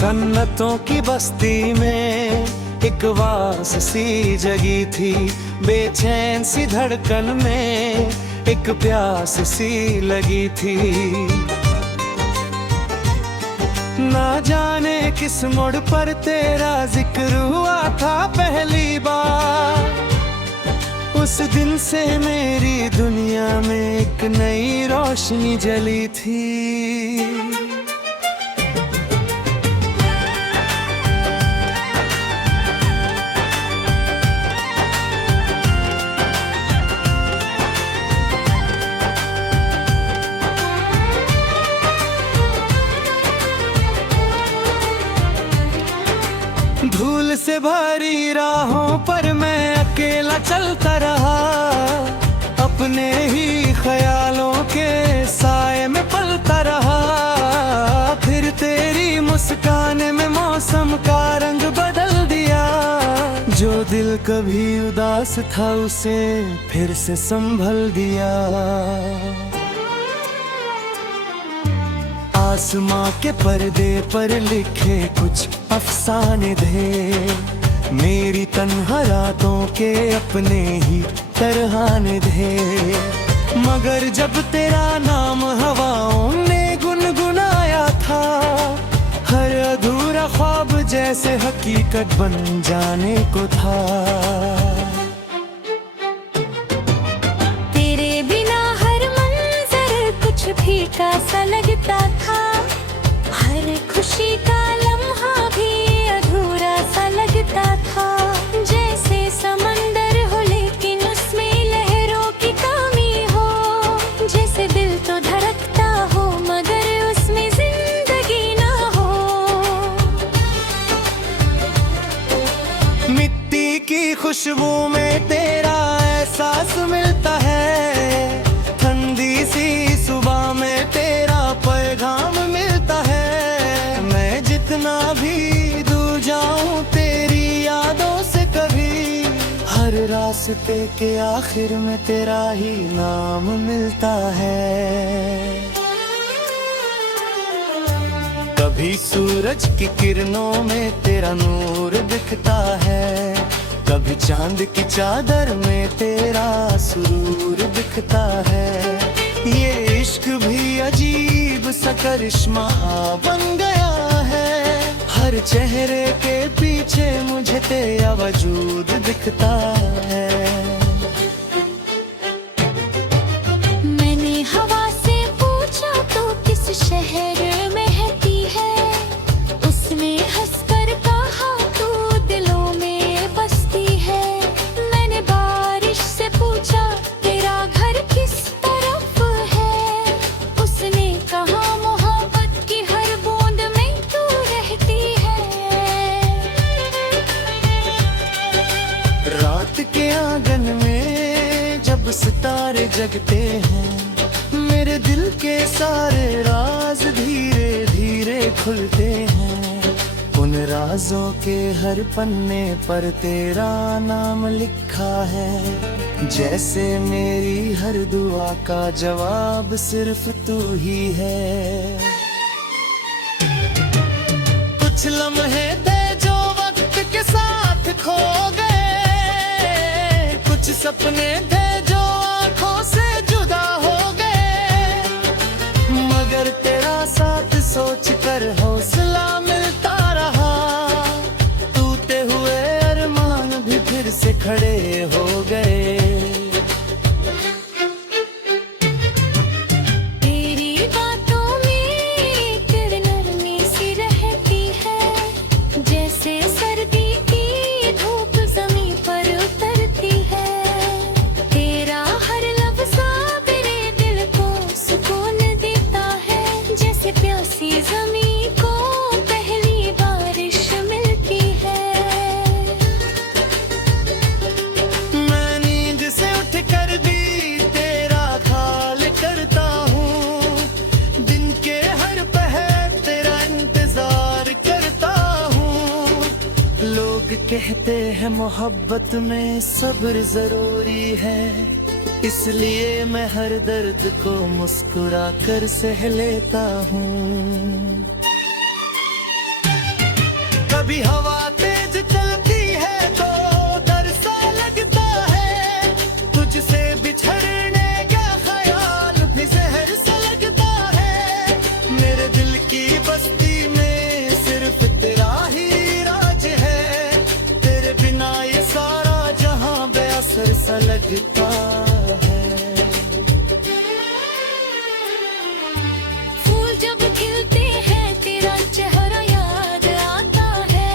सन्नतों की बस्ती में एक वास सी जगी थी, बेचैन सी धड़कन में एक प्यास सी लगी थी। ना जाने किस मोड़ पर तेरा जिक्र हुआ था पहली बार, उस दिन से मेरी दुनिया में एक नई रोशनी जली थी। धूल से भरी राहों पर मैं अकेला चलता रहा, अपने ही ख्यालों के साए में पलता रहा। फिर तेरी मुस्कान में मौसम का रंग बदल दिया, जो दिल कभी उदास था उसे फिर से संभल दिया। आसमां के पर्दे पर लिखे कुछ अफसाने थे, मेरी तन्हा रातों के अपने ही तरहाने थे। मगर जब तेरा नाम हवाओं ने गुनगुनाया था, हर अधूरा ख्वाब जैसे हकीकत बन जाने को था। तेरे बिना हर मंजर कुछ फीका सा लगता था, हर खुशी का लम्हा भी अधूरा सा लगता था। जैसे समंदर हो लेकिन उसमें लहरों की कमी हो, जैसे दिल तो धड़कता हो मगर उसमें जिंदगी ना हो। मिट्टी की खुशबू में तेरा एहसास मिलता है, ठंडी सी सुबह में तेरा पैगाम मिलता है। मैं जितना भी दूर जाऊं तेरी यादों से कभी, हर रास्ते के आखिर में तेरा ही नाम मिलता है। कभी सूरज की किरणों में तेरा नूर दिखता है, कभी चांद की चादर में तेरा सुरूर दिखता है। ये इश्क भी अजीब सा करिश्मा बन गया है, हर चेहरे के पीछे मुझे तेरा वजूद दिखता है। मैंने हवा से पूछा तो किस शहर में रहती है, उसने हंसकर कहा तू दिलों में बसती है। मैंने बारिश से पूछा तेरा घर किस तरफ है, उसने कहा मोहब्बत की हर बूंद में तू रहती है। रात के आंगन में जब सितारे जगते हैं, मेरे दिल के सारे राज धीरे धीरे खुलते हैं। उन राजों के हर पन्ने पर तेरा नाम लिखा है, जैसे मेरी हर दुआ का जवाब सिर्फ तू ही है। कुछ लम्हे थे जो वक्त के साथ खो गए, कुछ सपने थे जो आंखों से जुदा हो गए। मगर तेरा साथ सोच कर हौसला मिलता रहा, टूटे हुए अरमान भी फिर से खड़े हो गए। तेरी बातों में एक नरमी सी रहती है, जैसे सर्दी की धूप ज़मीं पर उतरती है। तेरा हर लफ्ज़ मेरे दिल को सुकून देता है, जैसे प्यासी ज़मीं को पहली बारिश मिलती है। मैं नींद से उठकर भी तेरा ख्याल करता हूँ, दिन के हर पहर तेरा इंतजार करता हूँ। लोग कहते हैं मोहब्बत में सब्र जरूरी है, इसलिए मैं हर दर्द को मुस्कुरा कर सह लेता हूँ। कभी हवा तेज चलती है तो डर सा लगता है, तुझसे बिछड़ने का ख्याल भी जहर सा लगता है। मेरे दिल की बस्ती में सिर्फ तेरा ही राज है, तेरे बिना ये सारा जहां बेअसर सा लगता है। फूल जब खिलते हैं तेरा चेहरा याद आता है,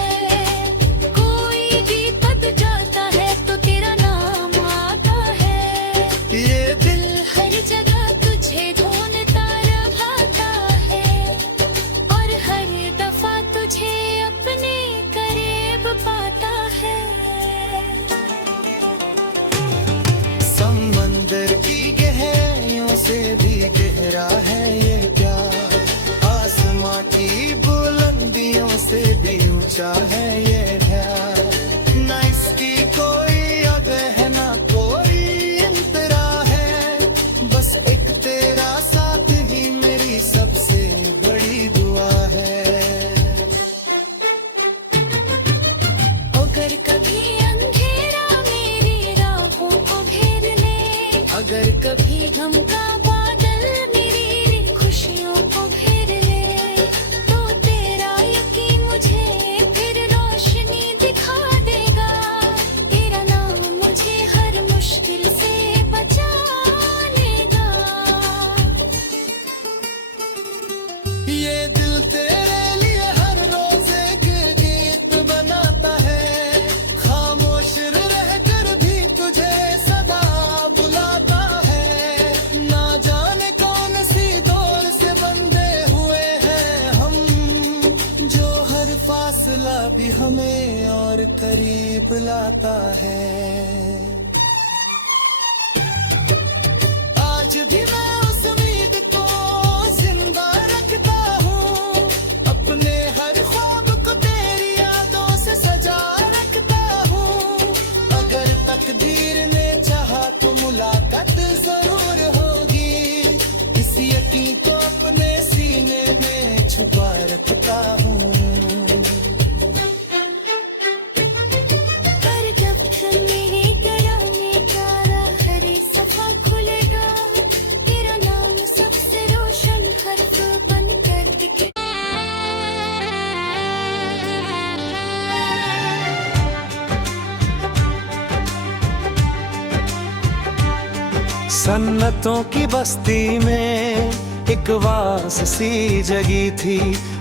कोई भी बद जाता है तो तेरा नाम आता है। ये दिल हर जगह तुझे ढूंढता रहा है और हर दफा तुझे अपने करीब पाता है। समंदर की गहराइयों से भी गहरा है ये प्यार, आसमां की बुलंदियों से भी ऊंचा है ये ख्याल। ना इसकी कोई अद है ना कोई अंतरा है, बस एक तेरा साथ ही मेरी सबसे बड़ी दुआ है। अगर कभी अंधेरा मेरी राहों को घेर ले, अगर कभी गम का बादल मेरी खुशियों को घेर ले, तो तेरा यकीन मुझे फिर रोशनी दिखा देगा। तेरा नाम मुझे हर मुश्किल से बचा लेगा। ये दिल तेरे लिए हर रोज एक गीत बनाता है, खामोश रहकर भी तुझे सदा बुलाता है। ना जाने कौन सी दौर से बंधे हुए हैं हम, जो हर फासला भी हमें और करीब लाता है। आज भी मैं उस उम्मीद को जिंदा रखता हूँ, अपने हर ख्वाब को तेरी यादों से सजा रखता हूँ। अगर तकदीर ने चाहा तो मुलाकात जरूर होगी, इस यकीन को अपने सीने में छुपा रखता हूँ। पर जब मेरे गराने का हरी सफा खुलेगा, तेरा नाम सबसे रोशन हर्फ बनकर दिखे। सन्नतों की बस्ती में एक वास सी जगी थी,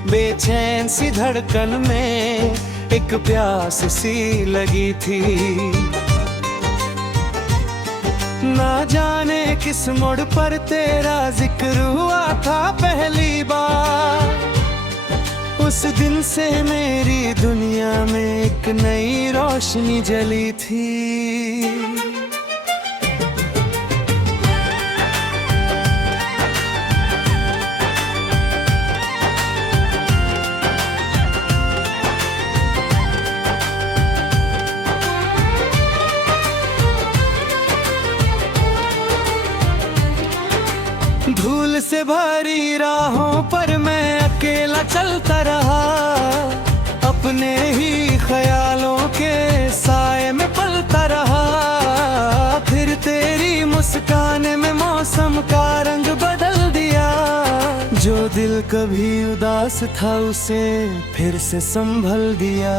बेचैन सी धड़कन में एक प्यास सी लगी थी। ना जाने किस मोड़ पर तेरा जिक्र हुआ था पहली बार, उस दिन से मेरी दुनिया में एक नई रोशनी जली थी। धूल से भरी राहों पर मैं अकेला चलता रहा, अपने ही ख्यालों के साए में पलता रहा। फिर तेरी मुस्कान में मौसम का रंग बदल दिया, जो दिल कभी उदास था उसे फिर से संभल दिया।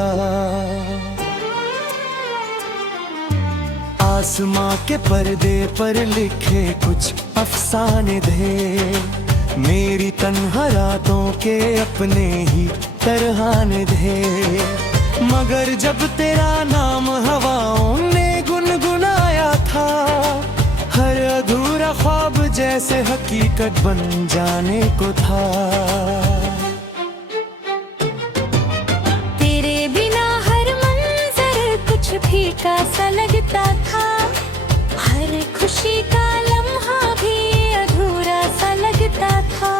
आसमां के पर्दे पर लिखे कुछ अफसाने थे, मेरी तन्हा रातों के अपने ही तरहाने थे। मगर जब तेरा नाम हवाओं ने गुनगुनाया था, हर अधूरा ख्वाब जैसे हकीकत बन जाने को था। तेरे बिना हर मंजर कुछ फीका सा लगता था, हर खुशी का लम्हा भी अधूरा सा लगता था।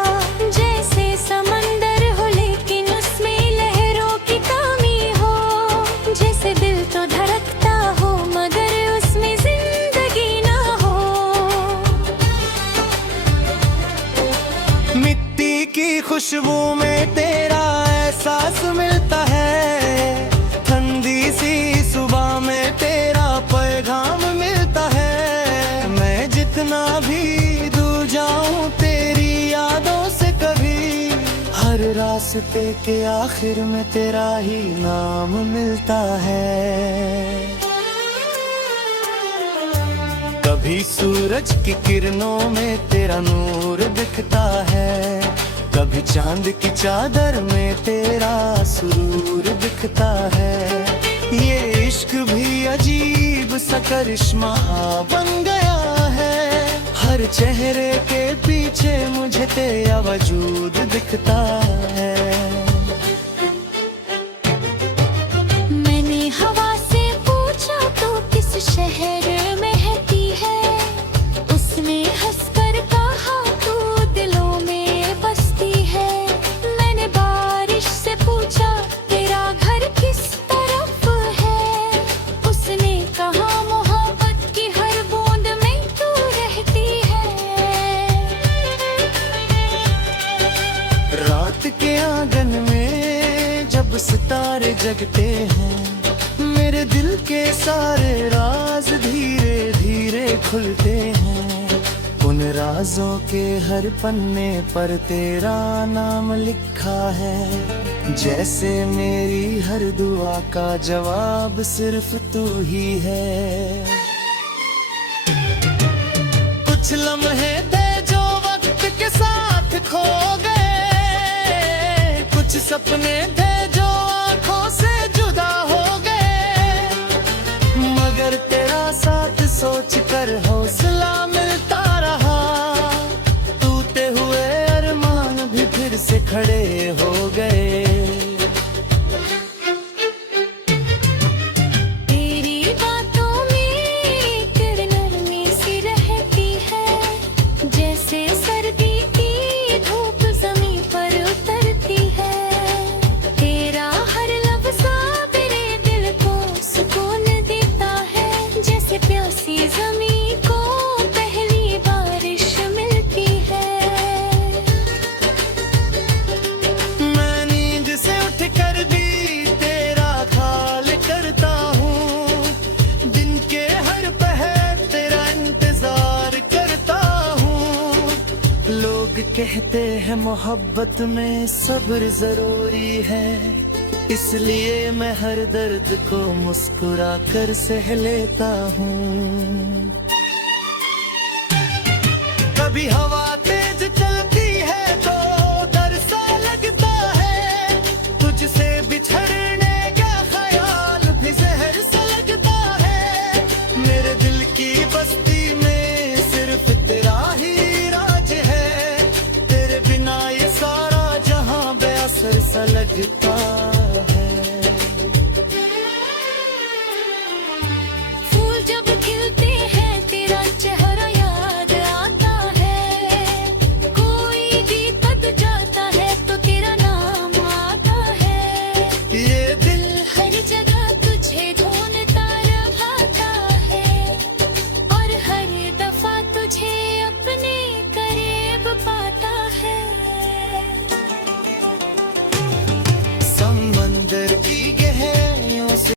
जैसे समंदर हो लेकिन उसमें लहरों की कमी हो, जैसे दिल तो धड़कता हो मगर उसमें जिंदगी ना हो। मिट्टी की खुशबू में तेरा एहसास मिलता है, भी दूर जाऊं तेरी यादों से कभी, हर रास्ते के आखिर में तेरा ही नाम मिलता है। कभी सूरज की किरणों में तेरा नूर दिखता है, कभी चांद की चादर में तेरा सुरूर दिखता है। ये इश्क भी अजीब सा करिश्मा बन गया है, हर चेहरे के पीछे मुझे तेरा वजूद दिखता है। मैंने हवा से पूछा तो किस शहर में रहती है, उसने हंसकर कहा तू दिलों में बसती है। मैंने बारिश से पूछा तेरा घर किस तरफ है, उसने कहा मोहब्बत की हर बूंद में तू रहती है। रात के आंगन में जब सितारे जगते हैं, मेरे दिल के सारे राज धीरे धीरे खुलते हैं। उन राजों के हर पन्ने पर तेरा नाम लिखा है, जैसे मेरी हर दुआ का जवाब सिर्फ तू ही है। कुछ लम्हे थे जो वक्त के साथ खो गए, कुछ सपने थे जो आंखों से जुदा हो गए, मगर तेरा साथ सोच कर हौसला मिलता रहा। टूटे हुए अरमान भी फिर से खड़े हो गए। तेरी बातों में एक नरमी सी रहती है, जैसे सर्दी की धूप जमीन पर उतरती है। तेरा हर लफ्ज़ मेरे दिल को सुकून देता है, जैसे प्यासी जमीन को पहली बारिश मिलती है। मैं नींद से उठकर भी तेरा ख्याल करता हूँ, दिन के हर पहर तेरा इंतजार करता हूँ। लोग कहते हैं मोहब्बत में सब्र जरूरी है, इसलिए मैं हर दर्द को मुस्कुरा कर सह लेता हूँ। कभी